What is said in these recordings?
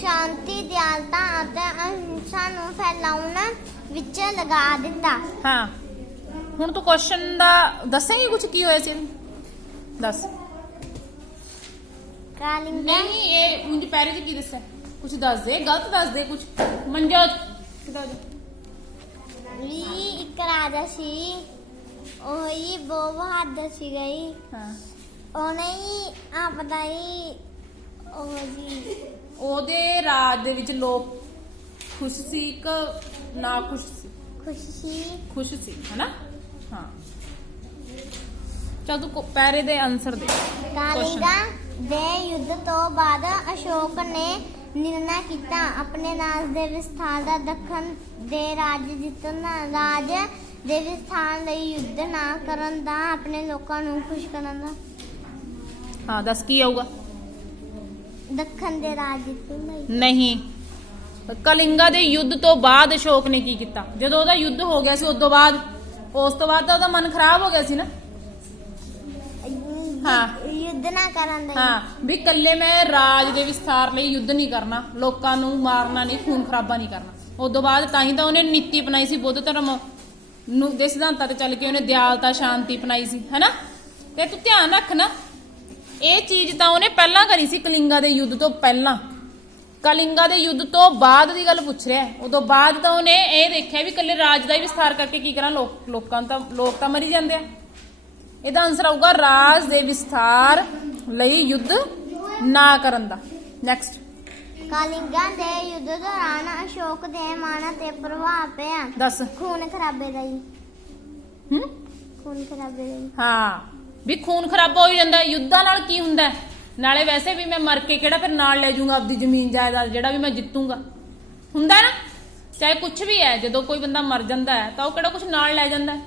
ਸ਼ਾਂਤੀ ਦਿਆਲਤਾ ਅਤੇ ਅਹਿੰਸਾ ਨੂੰ ਫੈਲਾਉਣ ਵਿੱਚ ਲਗਾ ਦਿੱਤਾ ਹਾਂ। ਹੁਣ ਤੂੰ ਕੁਐਸਚਨ ਦਾ ਦੱਸੇਂਗੀ ਕੁਝ ਕੀ ਹੋਇਆ ਸੀ? ਦੱਸ। ਕਾਲਿੰਗਾ ਨਹੀਂ ਇਹ ਉਂਝ ਪੈਰੇ 'ਚ ਕੀ ਦੱਸਿਆ? ਕੁਝ ਦੱਸ ਦੇ ਗਲਤ ਦੱਸ ਦੇ ਕੁਝ ਕਿਦਾਂ ਵੀ ਇੱਕ ਰਾਜਾ ਸੀ ਉਹ ਹੀ ਬਹੁਤ ਬਹਾਦਰ ਸੀ ਗਈ। ਹਾਂ। ਉਹਨੇ ਹੀ ਆਪਦਾ ਹੀ ਉਹ ਜੀ ਉਹਦੇ ਰਾਜ ਦੇ ਵਿੱਚ ਲੋਕ ਖੁਸ਼ ਸੀ ਕਿ ਨਾ ਖੁਸ਼ ਸੀ? ਖੁਸ਼ੀ ਖੁਸ਼ ਸੀ ਹਨਾ? ਹਾਂ। ਚਲ ਤੂੰ ਪੈਰੇ ਦੇ ਆਨਸਰ ਦੇ। ਕਾਲਿੰਗਾ ਦੇ ਯੁੱਧ ਤੋਂ ਬਾਅਦ ਅਸ਼ੋਕ ਨੇ ਨਿਰਣਾ ਕੀਤਾ। ਆਪਣੇ ਰਾਜ ਦੇ ਵਿਸਥਾਰ ਦਾ ਦੱਖਣ ਦੇ ਰਾਜ ਜਿੱਤਣ ਦਾ ਰਾਜ ਦੇ ਵਿਸਥਾਰ ਲਈ ਯੁੱਧ ਨਾ ਕਰਨ ਦਾ ਆਪਣੇ ਲੋਕਾਂ ਨੂੰ ਖੁਸ਼ ਕਰਨ ਦਾ। ਹਾਂ ਦੱਸ ਕੀ ਆਊਗਾ? ਦੱਖਣ ਦੇ ਰਾਜ ਜਿੱਤਣ ਲਈ ਨਹੀਂ। ਕਲਿੰਗਾ ਦੇ ਯੁੱਧ ਤੋਂ ਬਾਅਦ ਅਸ਼ੋਕ ਨੇ ਕੀ ਕੀਤਾ? ਜਦੋਂ ਉਹਦਾ ਯੁੱਧ ਹੋ ਗਿਆ ਸੀ ਉਸ ਤੋਂ ਬਾਅਦ ਉਸ ਤੋਂ ਬਾਅਦ ਤਾਂ ਉਹਦਾ ਮਨ ਖਰਾਬ ਹੋ ਗਿਆ ਸੀ ਨਾ। ਹਾਂ। ਯੁੱਧ ਨਾ ਕਰਨ ਦਾ ਹਾਂ। ਵੀ ਕੱਲੇ ਮੈਂ ਰਾਜ ਦੇ ਵਿਸਥਾਰ ਲਈ ਯੁੱਧ ਨਹੀਂ ਕਰਨਾ ਲੋਕਾਂ ਨੂੰ ਮਾਰਨਾ ਨਹੀਂ ਖੂਨ ਖਰਾਬਾ ਨਹੀਂ ਕਰਨਾ। ਉਸ ਤੋਂ ਬਾਅਦ ਤਾਂ ਹੀ ਤਾਂ ਉਹਨੇ ਨੀਤੀ ਅਪਣਾਈ ਸੀ ਬੁੱਧ ਧਰਮ ਨੂੰ ਦੇ ਸਿਧਾਂਤਾਂ ਤੇ ਚੱਲ ਕੇ ਉਹਨੇ ਦਿਆਲਤਾ ਸ਼ਾਂਤੀ ਅਪਣਾਈ ਸੀ ਹੈਨਾ? ਤੇ ਤੂੰ ਧਿਆਨ ਰੱਖ ਨਾ। ਇਹ ਚੀਜ਼ ਤਾਂ ਉਹਨੇ ਪਹਿਲਾਂ ਕਰੀ ਸੀ ਕਲਿੰਗਾ ਦੇ ਯੁੱਧ ਤੋਂ ਪਹਿਲਾਂ। ਕਲਿੰਗਾ ਦੇ ਯੁੱਧ ਤੋਂ ਬਾਅਦ ਦੀ ਗੱਲ ਪੁੱਛ ਰਿਹਾ। ਉਦੋਂ ਬਾਅਦ ਤਾਂ ਉਹਨੇ ਇਹ ਦੇਖਿਆ ਵੀ ਕੱਲੇ ਰਾਜ ਦਾ ਹੀ ਵਿਸਥਾਰ ਕਰਕੇ ਕੀ ਕਰਾਂ ਲੋਕ ਲੋਕਾਂ ਤਾਂ ਲੋਕ ਤਾਂ ਮਰੀ ਜਾਂਦੇ ਆ। ਇਹਦਾ ਆਨਸਰ ਆਊਗਾ ਰਾਜ ਦੇ ਵਿਸਥਾਰ ਲਈ ਯੁੱਧ ਨਾ ਕਰਨ ਦਾ। ਨੈਕਸਟ ਕਾਲਿੰਗਾ ਦੇ ਯੁੱਧ ਦੌਰਾਨ ਅਸ਼ੋਕ ਦੇ ਮਨ ਤੇ ਪ੍ਰਭਾਵ ਪਿਆ। ਦੱਸ। ਖੂਨ ਖਰਾਬੇ ਦਾ ਹੀ। ਹੂੰ? ਖੂਨ ਖਰਾਬੇ ਦਾ ਹੀ। ਹਾਂ। ਵੀ ਖੂਨ ਖਰਾਬਾ ਹੋ ਜਾਂਦਾ, ਯੁੱਧਾਂ ਨਾਲ ਕੀ ਹੁੰਦਾ? ਨਾਲੇ ਵੈਸੇ ਵੀ ਮੈਂ ਮਰ ਕੇ ਕਿਹੜਾ ਫਿਰ ਨਾਲ ਲੈ ਜਾਊਂਗਾ ਆਪਦੀ ਜ਼ਮੀਨ ਜਾਇਦਾਦ ਜਿਹੜਾ ਵੀ ਮੈਂ ਜਿੱਤੂਗਾ? ਹੁੰਦਾ ਨਾ? ਚਾਹੇ ਕੁਝ ਵੀ ਹੈ, ਜਦੋਂ ਕੋਈ ਬੰਦਾ ਮਰ ਜਾਂਦਾ ਹੈ, ਤਾਂ ਉਹ ਕਿਹੜਾ ਕੁਝ ਨਾਲ ਲੈ ਜਾਂਦਾ ਹੈ?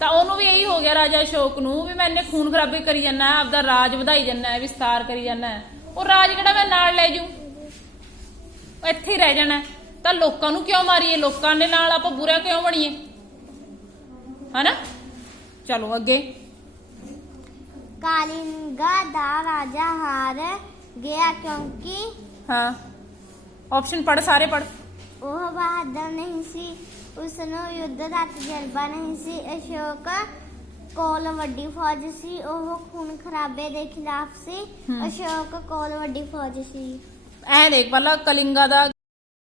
ਤਾਂ ਉਹਨੂੰ ਵੀ ਇਹੀ ਹੋ ਗਿਆ ਰਾਜਾ ਅਸ਼ੋਕ ਨੂੰ ਵੀ ਮੈਂ ਇੰਨੇ ਖੂਨ ਖਰਾਬੇ ਕਰੀ ਜਾਂਦਾ ਆਪਦਾ ਰਾਜ ਵਧਾਈ ਜਾਂਦਾ ਹੈ, ਵਿਸਤਾਰ ਕਰੀ ਜਾਂਦਾ ਉਹ ਰਾਜ ਕਿਹੜਾ ਮੈਂ ਨਾਲ ਲੈ ਜੂ ਇੱਥੇ ਹੀ ਰਹਿ ਜਾਣਾ ਤਾਂ ਲੋਕਾਂ ਨੂੰ ਕਿਉਂ ਮਾਰੀਏ? ਲੋਕਾਂ ਦੇ ਨਾਲ ਆਪਾਂ ਬੁਰਾ ਕਿਉਂ ਬਣੀਏ? ਹਨਾ? ਚਲੋ ਅੱਗੇ। ਕਾਲਿੰਗਾ ਦਾ ਰਾਜਾ ਹਾਰ ਗਿਆ ਕਿਉਂਕਿ ਹਾਂ ਆਪਸ਼ਨ ਪੜ ਸਾਰੇ ਪੜ ਉਹ ਬਹਾਦਰ ਨਹੀਂ ਸੀ ਉਸ ਨੂੰ ਯੁੱਧ ਦਾ ਤਜਰਬਾ ਨਹੀਂ ਸੀ ਅਸ਼ੋਕ ਕੋਲ ਵੱਡੀ ਫੌਜ ਸੀ ਉਹ ਖੂਨ ਖਰਾਬੇ ਦੇ ਖਿਲਾਫ ਸੀ ਹਮ। ਅਸ਼ੋਕ ਕੋਲ ਵੱਡੀ ਫੌਜ ਸੀ ਐ ਦੇਖ ਪਹਿਲਾਂ ਕਲਿੰਗਾ ਦਾ